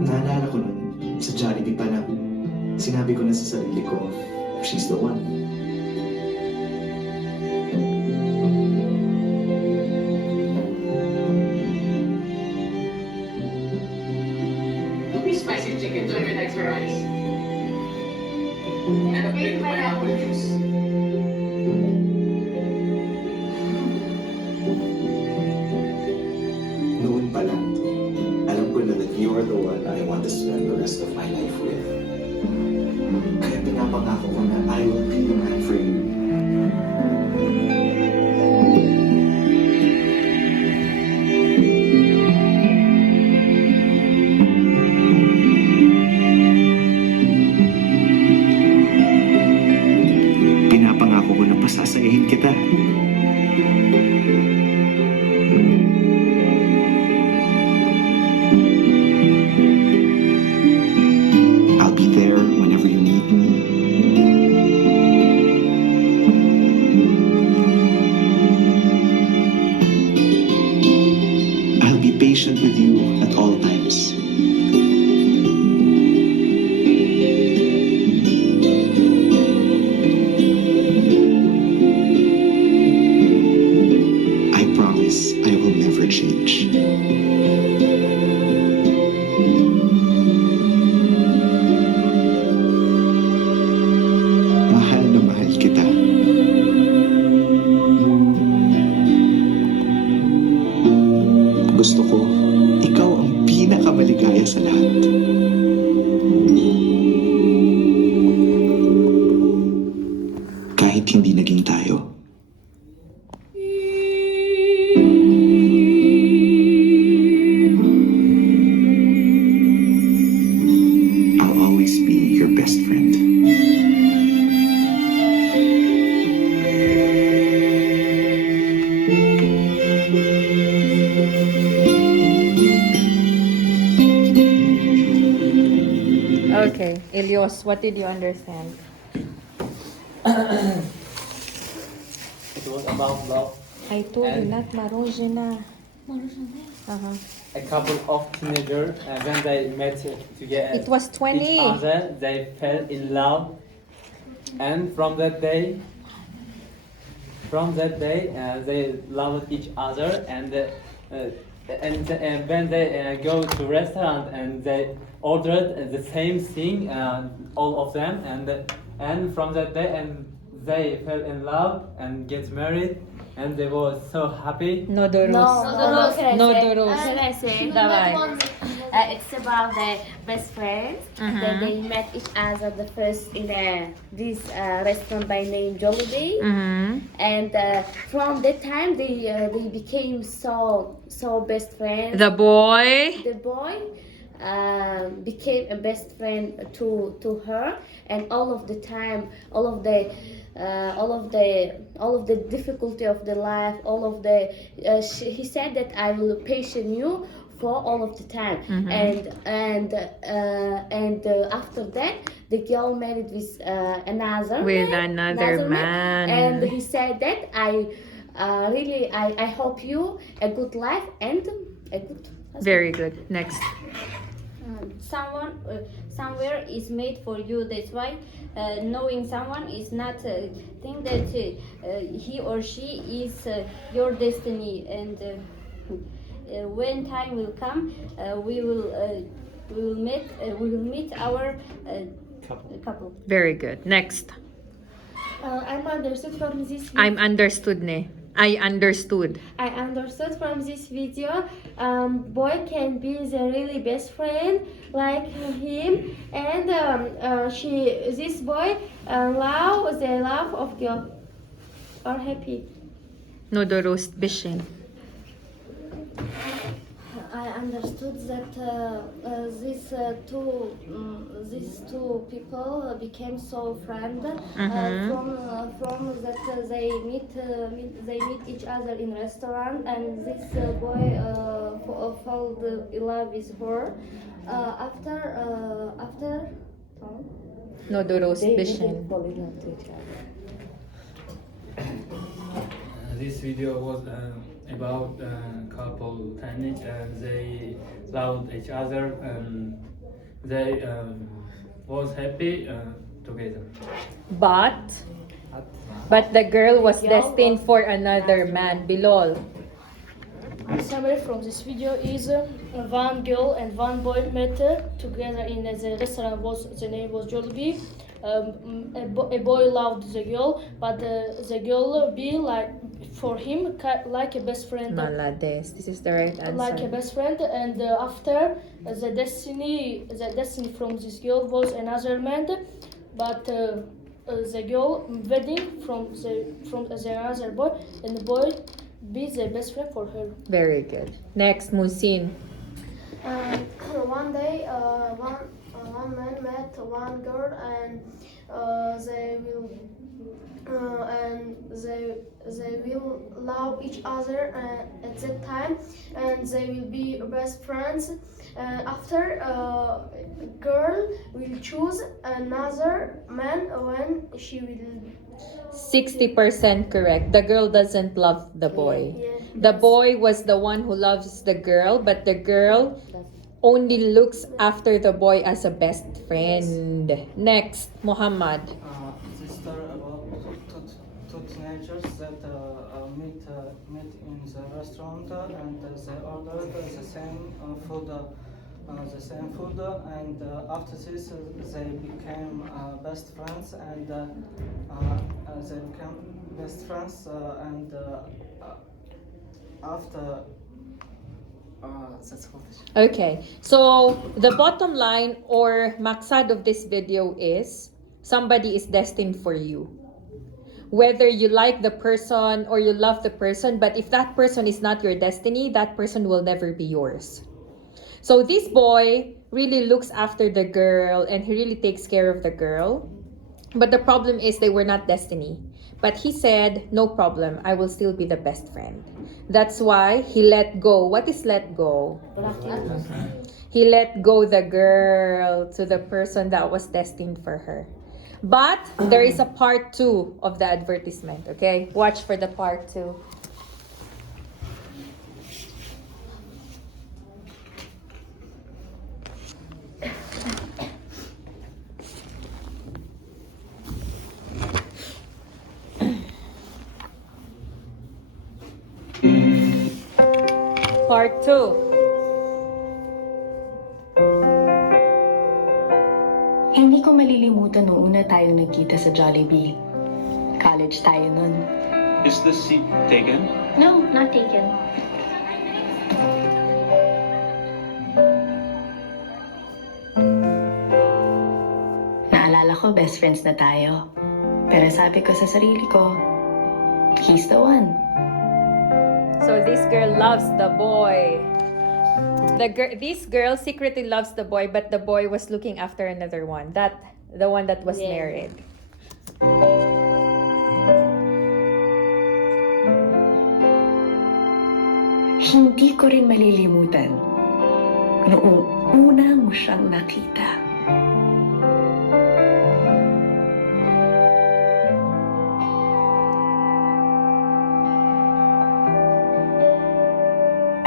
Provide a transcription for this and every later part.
Naalala ko nun, sa Jollibee pa lang, sinabi ko na sa sarili ko, she's the one. Spicy chicken to your next rice. And a plain pineapple juice. Noon pa lang, alam ko na that you're the one I want to spend the rest of my life with. Kaya pinapangako ko na I will be the man for you. Pinapangako ko na pasasayahin kita. I'll be there whenever you need me. I'll be patient with you at all times. I promise I will never change. Mahal na mahal kita. Gusto ko, ikaw ang pinakamaligaya sa lahat. Kahit hindi naging tayo. I'll always be your best friend. Okay, Elios, what did you understand? It was about love. I told you And- not marojina. A couple of teenagers, when they met together, It was 20. each other, they fell in love, and from that day, they loved each other, and when they go to restaurant and they ordered the same thing, all of them, and from that day, and they fell in love and get married, and they were so happy. No Doros. No Doros. Can I say? Давай. It's about the best friends that they met each other the first in this restaurant by name Jollibee, and from that time they became so best friends. The boy. The boy became a best friend to her, and all of the time, all of the difficulty of the life, all of the he said that I will patient you for all of the time, and after that the girl married with another man, and he said that I hope you a good life and a good husband. Very good. Next. Someone somewhere is made for you. That's why knowing someone is not think that he or she is your destiny, and when time will come, we will meet our couple. Very good. Next. I'm understood from this. I'm understood ne. I understood. I understood from this video. Boy can be the really best friend like him, and this boy love the love of girl are happy. No Doros Bishin. I understood that these two people became so friend from that they meet each other in restaurant, and this boy fell in love with her after No Doros they Bishin. didn't fall in love to each other. This video was about couple tennis. They loved each other. They was happy together. But the girl was destined for another man. Bilol. Summary from this video is one girl and one boy met together in the restaurant. The name was Jollibee. A boy loved the girl, but the girl be like for him like a best friend. Malades. This is the right answer. Like a best friend, and after the destiny from this girl was another man, but the girl wedding from the other boy, and the boy be the best friend for her. Very good. Next, Musin. One day, one man met one girl, and they will love each other at that time, and they will be best friends. After girl will choose another man when she will. 60% correct. The girl doesn't love the boy. Yeah, The boy was the one who loves the girl, but the girl only looks after the boy as a best friend. Next, Muhammad. This story about two teenagers that meet in the restaurant and they ordered the same food. And after this they became best friends and after that's all. Okay, so the bottom line or maksad of this video is somebody is destined for you. Whether you like the person or you love the person, but if that person is not your destiny, that person will never be yours. So this boy really looks after the girl and he really takes care of the girl. But the problem is they were not destiny. But he said, no problem, I will still be the best friend. That's why he let go. What is let go? He let go the girl to the person that was destined for her. But there is a part 2 of the advertisement, okay? Watch for the part 2. Part 2. Hindi ko malilimutan noong una tayong nagkita sa Jollibee. College tayo nun. Is the seat taken? No, not taken. Naalala ko, best friends na tayo. Pero sabi ko sa sarili ko, he's the one. So this girl loves the boy. This girl secretly loves the boy, but the boy was looking after another one. The one that was married. Hindi ko rin malilimutan noong una mo siyang nakita.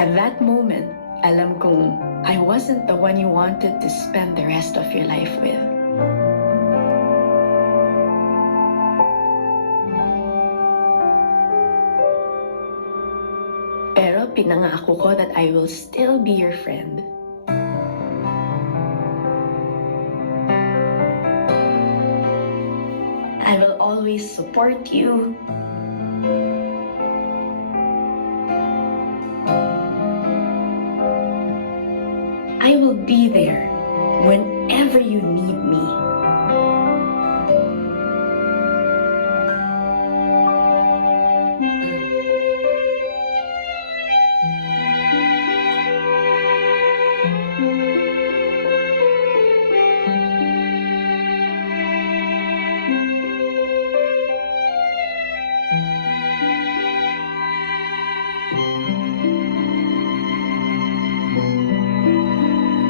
At that moment, alam kong I wasn't the one you wanted to spend the rest of your life with. Pero pinangako ko that I will still be your friend. I will always support you. I will be there whenever you need me.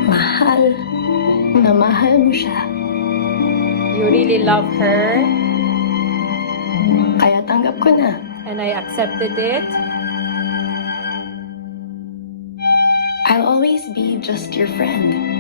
Mahal na mahal mo siya. You really love her, Kaya tanggap ko na. and I accepted it. always be just your friend.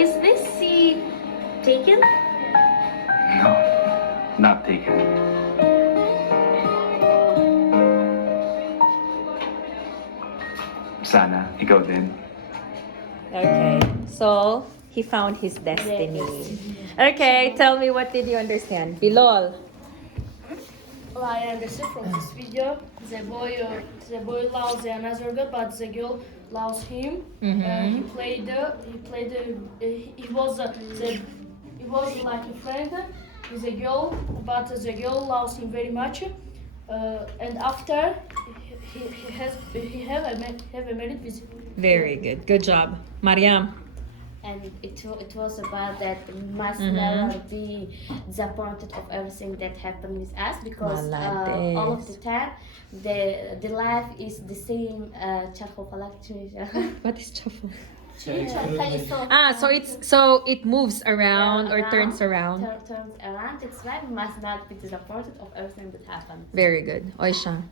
Is this seat taken? No, not taken. Sana, ikaw din. Okay, so he found his destiny. Okay, tell me, what did you understand? Bilol. Well, I understood from this video, the boy loves another girl, but the girl loves him. He was like a friend with a girl, but the girl loves him very much. And after he have a married with him. Very good. Good job. Mariam. And it was about that we must never be disappointed of everything that happened with us, because all of the time the life is the same. What is truffle? Ah, so it moves around or turns around. Turns around. That's why we must not be disappointed of everything that happened. Very good. Oisha.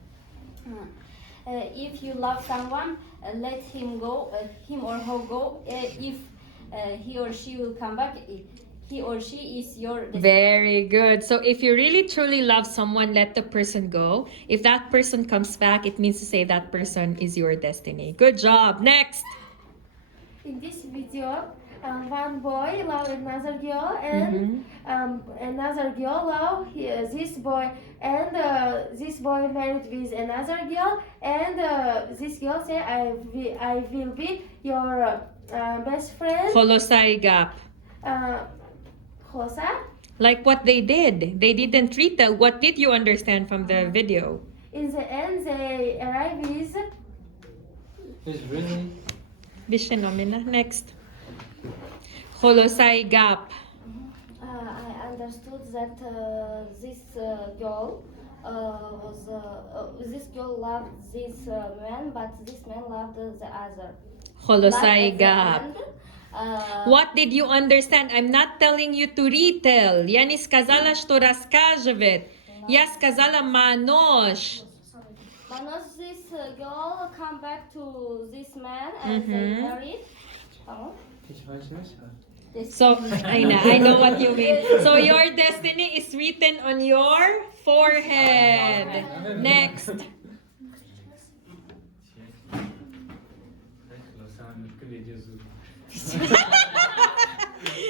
If you love someone, let him go, him or her go. If he or she will come back, he or she is your destiny. Very good. So if you really truly love someone, let the person go. If that person comes back, it means to say that person is your destiny. Good job. Next. In this video, one boy love another girl, and another girl love this boy, and this boy married with another girl, and this girl say I will be your best friend. Holosai gap. Khosa. Like what they did. They didn't retell. What did you understand from the video? In the end, they arrive with. It's really Bishinomina. Next. Holosai gap. I understood that this girl loved this man, but this man loved the other. Holosai But gap. at the end, What did you understand? I'm not telling you to retell. Я не сказала, что рассказывает. Я сказала манош. Manos, this girl come back to this man and they married. Oh. So, I know what you mean. So, your destiny is written on your forehead. Next.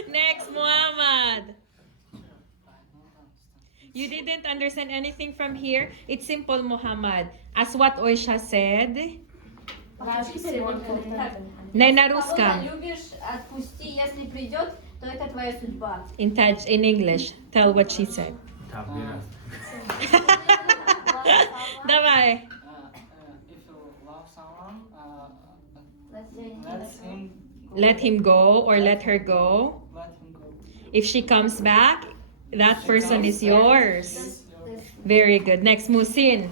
Next, Muhammad. You didn't understand anything from here? It's simple, Muhammad. As what Oisha said. На русском. Любишь, отпусти, если придет, то это твоя судьба. In English, tell what she said. Давай. If you love someone, Let him go or let her go. let him go. If she comes back, that person is yours. Very good. Next, Musin.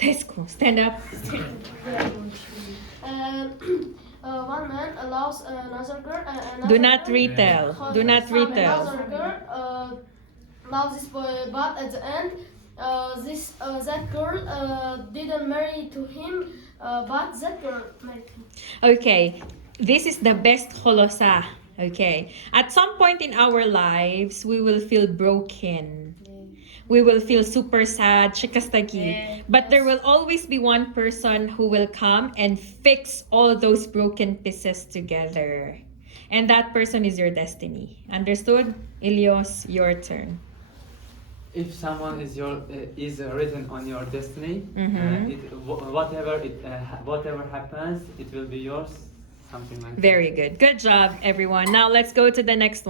Tesco, stand up. One man loves another girl. Do not retell. Do not retell. Another girl loves this boy, but at the end, that girl didn't marry to him, but that girl married him. Okay, this is the best holosa. Okay, at some point in our lives, we will feel broken. We will feel super sad, chikastagi. But there will always be one person who will come and fix all those broken pieces together. And that person is your destiny. Understood? Ilios, your turn. If someone is written on your destiny, Mhm. whatever happens, it will be yours. Something like that. Very good. Good job, everyone. Now let's go to the next one.